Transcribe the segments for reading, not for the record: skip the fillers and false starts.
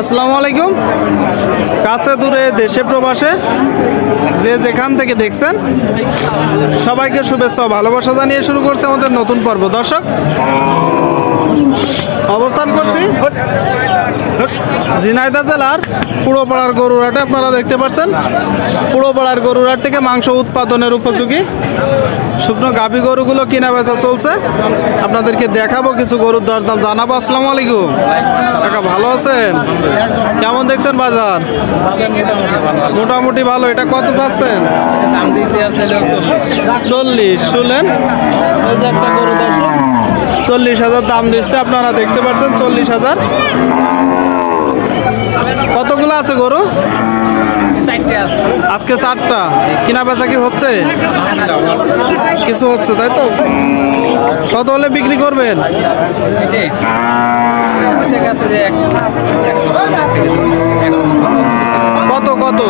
আসসালামু আলাইকুম। কাছে দূরে দেশে প্রবাসে যে যেখান থেকে দেখছেন সবাইকে শুভেচ্ছা ও ভালোবাসা জানিয়ে শুরু করছে আমাদের নতুন পর্ব। দর্শক, অবস্থান করছি ঝিনাইদহ জেলার পুরোপাড়ার গরুরহাটে। আপনারা দেখতে পাচ্ছেন পুরোপাড়ার গরুরহাট থেকে মাংস উৎপাদনের উপযোগী শুকনো গাভী গরুগুলো কিনা বেচা চলছে। আপনাদেরকে দেখাবো, কিছু গরুর দরদাম জানাবো। আসসালামু আলাইকুম কাকা, ভালো আছেন? কেমন দেখছেন বাজার? মোটামুটি ভালো। এটা কত চাচ্ছেন? 40। শুনলেন, এই যে একটা গরু দর্শক 40,000 দাম দিচ্ছে। আপনারা দেখতে পাচ্ছেন 40,000। কতগুলো আছে গরু? আজকে 4টা। কিনা বেচা কি হচ্ছে? কিছু হচ্ছে, তাই তো? কত হলে বিক্রি করবেন? কত কত?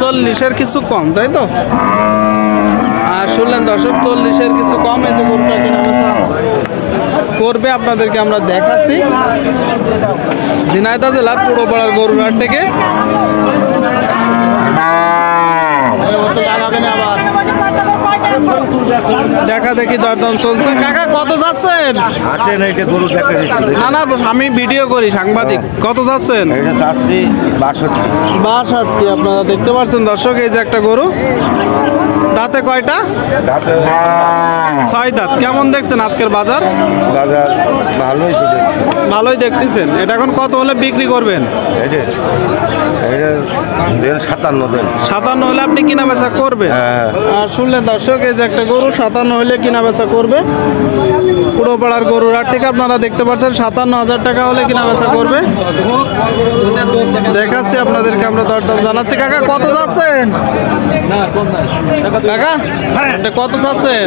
40-এর কিছু কম, তাই তো? আর শুনলেন দর্শক, 40-এর কিছু কম। এই যে গরুটা কিনা বেচা করবে, আপনাদেরকে আমরা দেখাচ্ছি ঝিনাইদহ জেলার পুরোপাড়ার গরুরহাট থেকে। দেখা দেখি দরদাম চলছে। কাকা কত যাচ্ছেন? না না, আমি ভিডিও করি, সাংবাদিক। কত যাচ্ছেন? 62। আপনারা দেখতে পাচ্ছেন দর্শক, এই যে একটা গরু। দাঁতে কয়টা? 6 দাঁত। কেমন দেখছেন আজকের বাজার? ভালোই দেখতেছেন। এটা এখন কত হলে বিক্রি করবেন? 57 হলে আপনি কিনা বেচা করবে? আর শুনলেন দর্শক, এই যে একটা গরু 57 হলে কিনা বেচা করবে। পুরোপাড়ার গরুরহাট থেকে আপনারা দেখতে পাচ্ছেন 57,000 টাকা হলে কিনা বেচা করবে। দেখাচ্ছি আপনাদেরকে, আমরা দরদাম জানাচ্ছি। কাকা কত যাচ্ছেন? কাকা এটা কত চাচ্ছেন?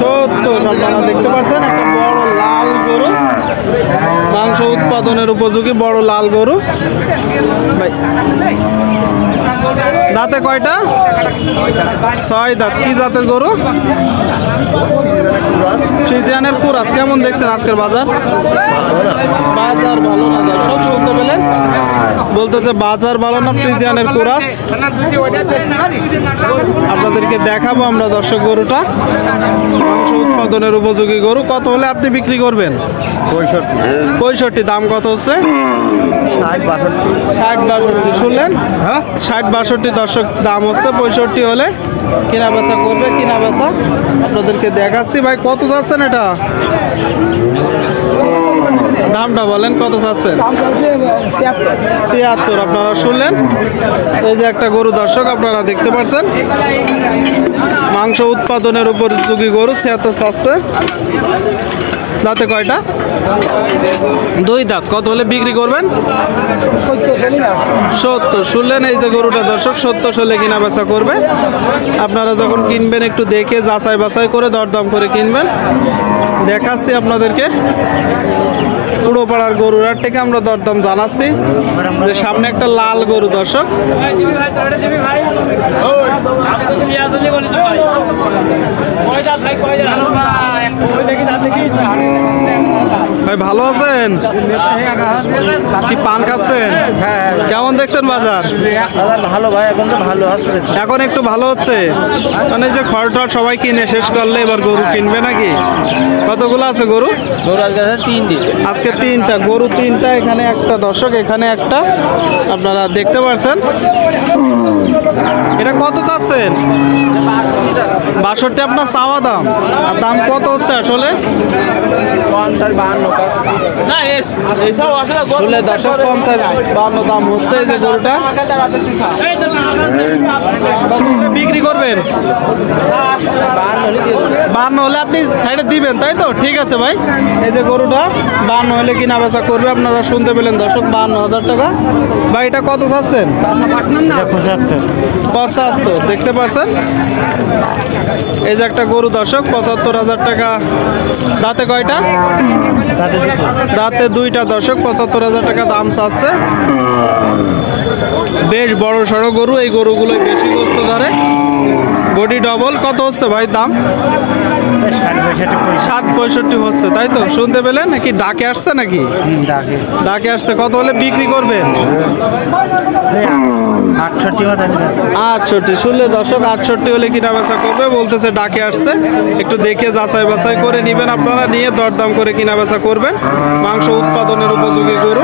70। আপনারা দেখতে পাচ্ছেন একটা বড় লাল গরু, মাংস উৎপাদনের উপযোগী বড় লাল গরু। দাঁতে কয়টা? 6 দাঁত। কি জাতের গরু? ফ্রিজিয়ানের কুরাস। কেমন দেখছেন আজকের বাজার? বাজার ভালো না দর্শক, শুনতে পেলেন, বলতেছে বাজার ভালো না, ফ্রিজিয়ানের কুরাস। আপনাদেরকে দেখাবো আমরা দর্শক গরুটা, মাংস উৎপাদনের উপযোগী গরু। কত হলে আপনি বিক্রি করবেন? 65। দাম কত হচ্ছে? 60-62। শুনলেন, 60-62 দর্শক দাম হচ্ছে। 65 হলে কিনা বেচা করবে। কিনা বেচা আপনাদেরকে দেখাচ্ছি। ভাই কত যাচ্ছেন এটা? দামটা বলেন, কত চাচ্ছেন? 76। আপনারা শুনলেন, এই যে একটা গরু দর্শক আপনারা দেখতে পাচ্ছেন, মাংস উৎপাদনের উপযোগী গরু। 76 চাচ্ছে। দাঁতে কয়টা? 2 দাঁত। কত হলে বিক্রি করবেন? 70। শুনলেন, এই যে গরুটা দর্শক 70 হলে কিনা বেচা করবে। আপনারা যখন কিনবেন একটু দেখে যাচাই বাছাই করে দরদাম করে কিনবেন। দেখাচ্ছি আপনাদেরকে পুরোপাড়ার গরুরহাট থেকে আমরা দরদাম জানাচ্ছি। যে সামনে একটা লাল গরু দর্শক। ভাই ভালো আছেন? কি পান খাচ্ছেন? কেমন দেখছেন বাজার? ভালো ভাই, এখন তো ভালো আছে। এখন একটু ভালো হচ্ছে, মানে যে খড় সবাই কিনে শেষ করলে এবার গরু কিনবে নাকি? কতগুলো আছে গরু? আজকে 3টা গরু। 3টা। এখানে একটা দর্শক, এখানে একটা। আপনারা দেখতে পাচ্ছেন। এটা কত চাচ্ছেন? 62 আপনার চাওয়া দাম। আর দাম কত হচ্ছে আসলে? 50-52 দর্শক, 50-52 দাম হচ্ছে। এই যে গরুটা বিক্রি করবেন? 52 হলে আপনি সাইডে দিবেন, তাই তো? ঠিক আছে ভাই, এই যে গরুটা 52 হলে কিনা বেচা করবে। আপনারা শুনতে পেলেন দর্শক, 52,000 টাকা। ভাই এটা কত চাচ্ছেন? 75। দেখতে পাচ্ছেন, এই যে একটা গরু দর্শক 75,000 টাকা। দাঁতে কয়টা? দাঁতে 2টা দর্শক। 75,000 টাকা দাম চাচ্ছে। বেশ বড় সড়ো গরু। এই গরুগুলোই বেশি গোস্ত ধরে, বডি ডবল। কত হচ্ছে ভাই দাম? 65 60-65 হচ্ছে, তাই তো? শুনতে পেলেন নাকি? ডাকে আসছে নাকি? ডাকে ডাকে আসছে। কত হলে বিক্রি করবেন? 68 মতো নিবে। 68 শুনলে দর্শক, 68 হলে কিনা বেচা করবে বলতেছে, ডাকে আসছে। একটু দেখে যাচাই বাছাই করে নিবেন আপনারা, নিয়ে দরদাম করে কিনা বেচা করবেন। মাংস উৎপাদনের উপযোগী গরু।